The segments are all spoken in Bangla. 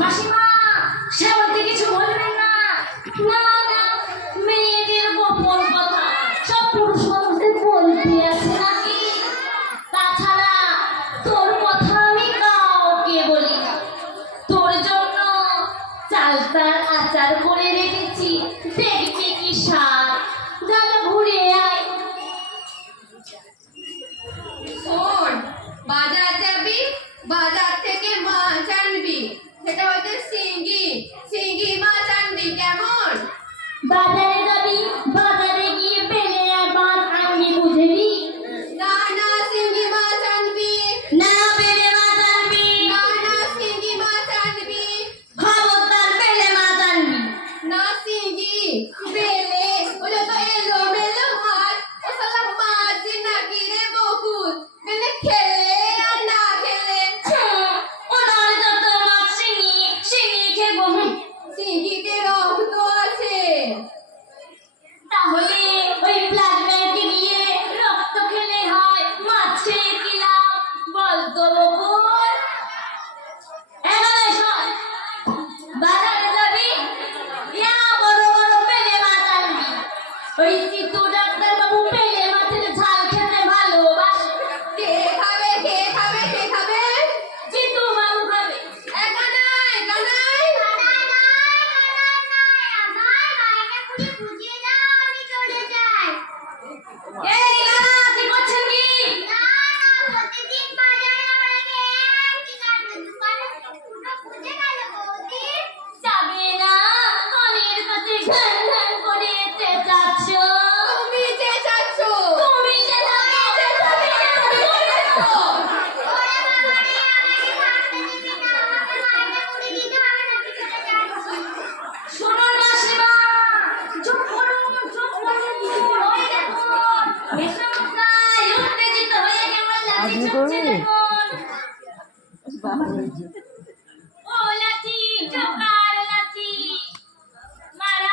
মাসিমা সে বলতে কিছু বলবেন না। না But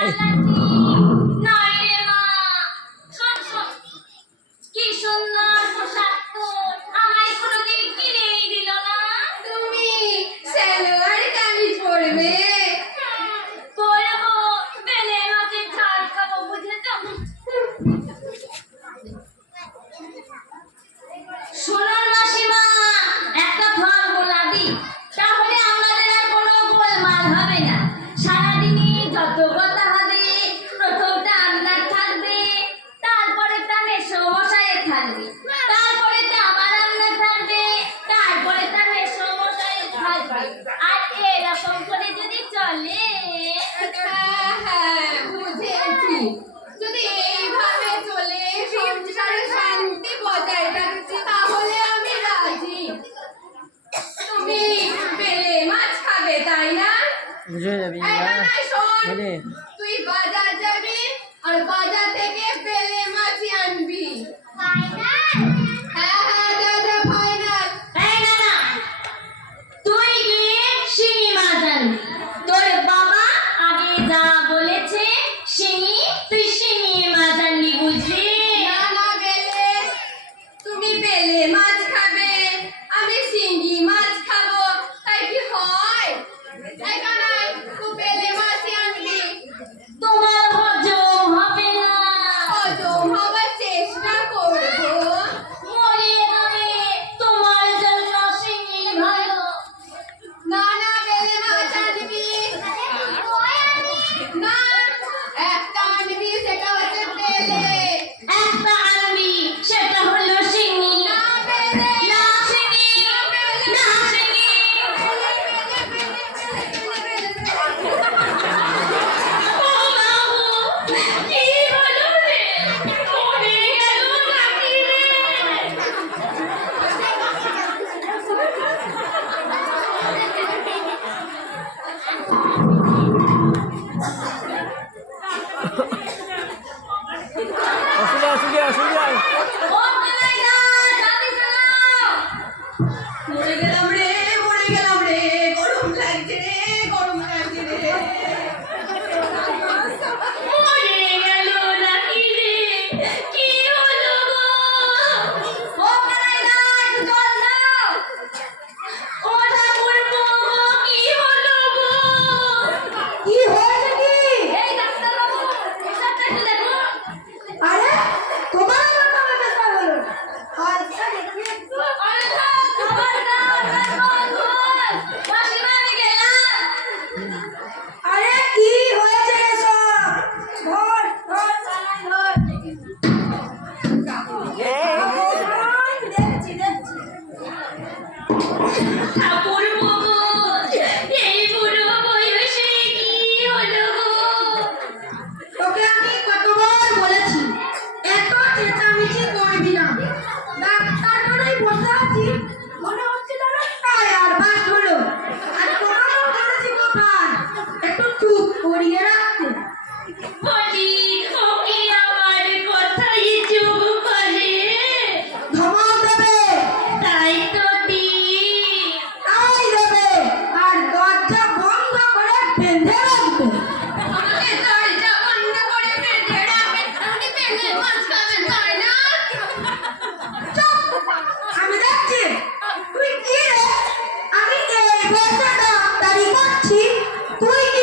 Hey. democracia দাঁড়িয়ে কাঁদছি তুই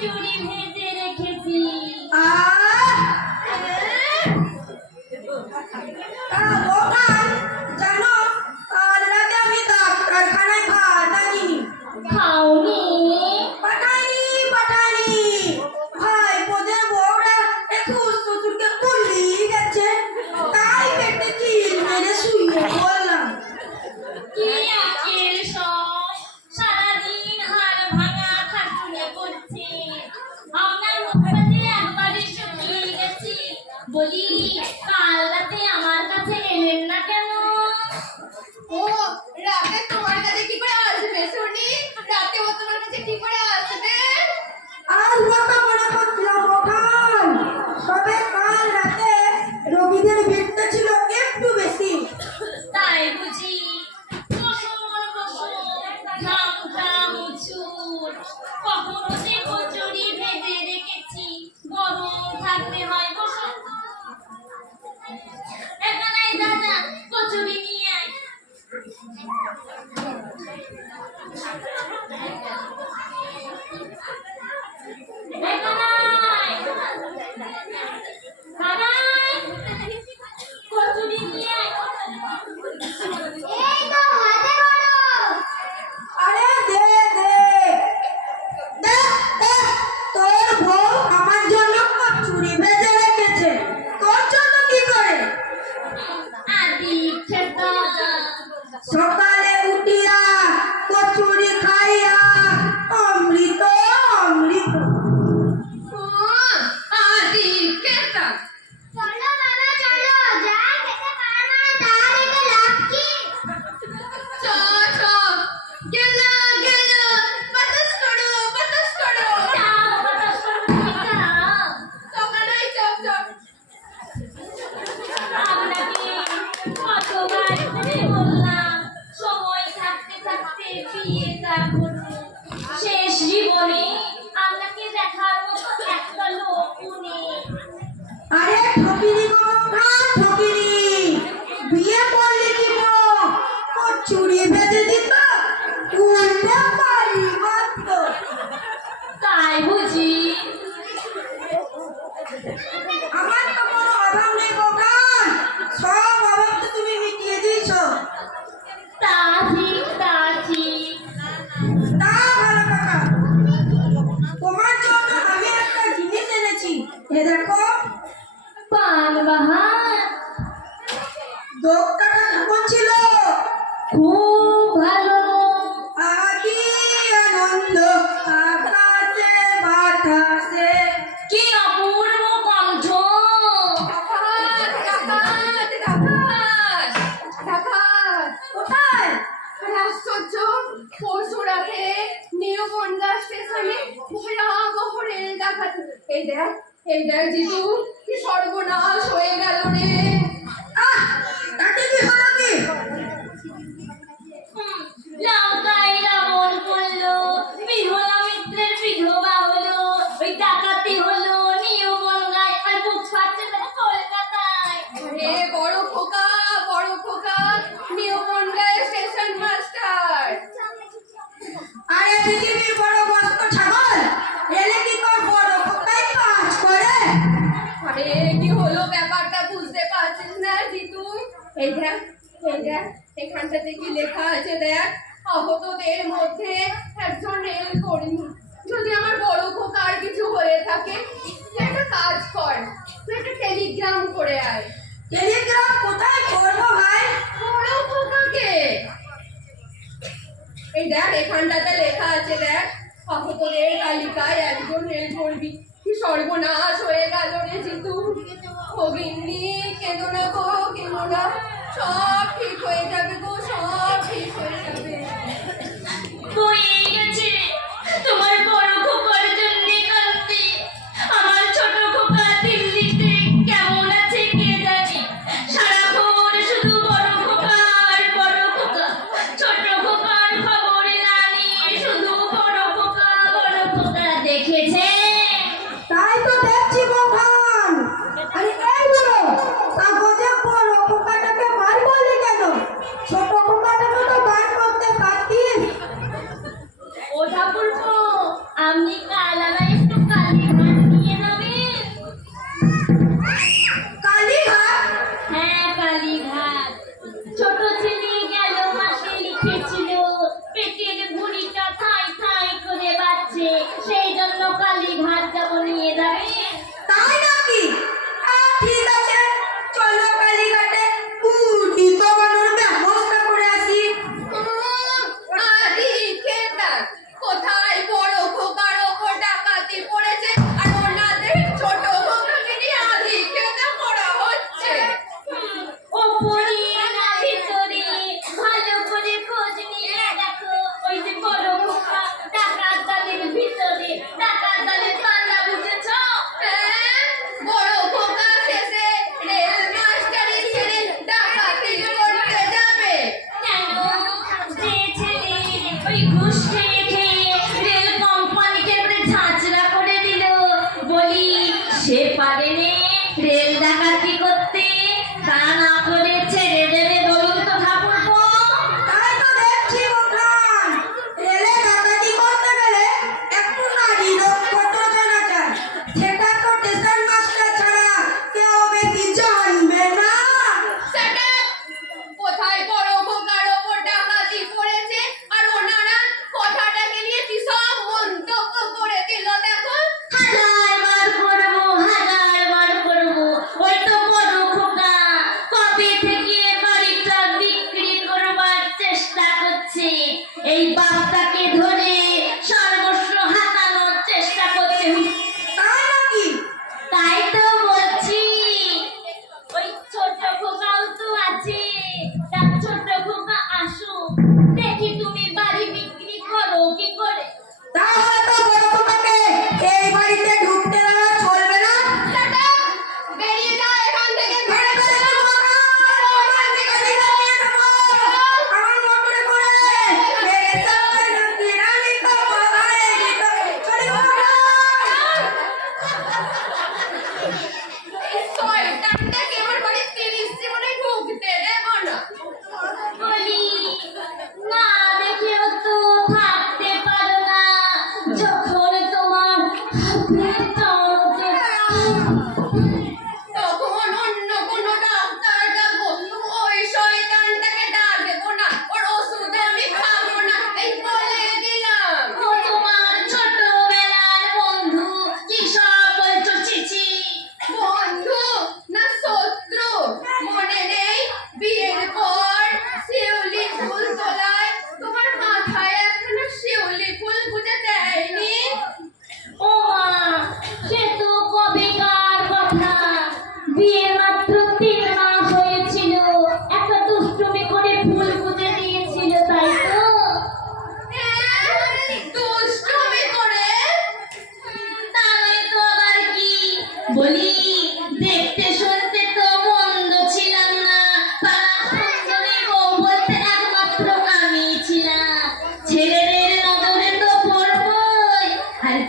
祝你平 বলি কাল আমার কাছে এলেন না কেন? ও রাতে তোমার কাছে কি করে আসবে শুনি? রাতে ও তোমার কাছে কি করে আসবে? আর বাবা জুড়ি নিয়ে আয়। pedindo বাহার দোকানটা ছিল। খুব আমি করিনি। যদি আমার বড় খোকার কিছু হয়ে থাকে তুই একটা কাজ কর তুই একটা টেলিগ্রাম করে আয়। টেলিগ্রাম কোথায় করব ভাই? বড় খোকাকে। এই দেখ এখানটাতে লেখা আছে দেখ সকলের তালিকায় একজন রেল করবি কি সর্বনাশ হয়ে গেল রে জিতু। ভগিন্নি কেঁদো না গো কেন না। সব ঠিক হয়ে যাবে গো সব ঠিক হয়ে যাবে।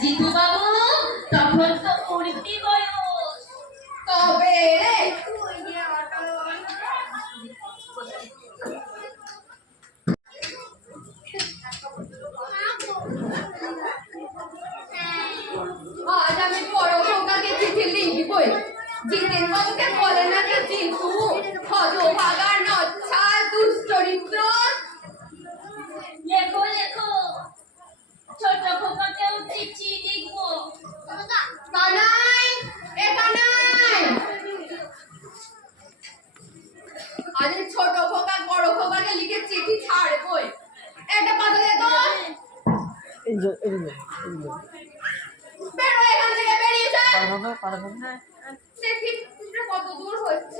জিতু বাবু তখন তো উঠতি বয়স। তবে রে তুই আমার এগুলো এগুলো এগুলো কত দূর হয়েছে?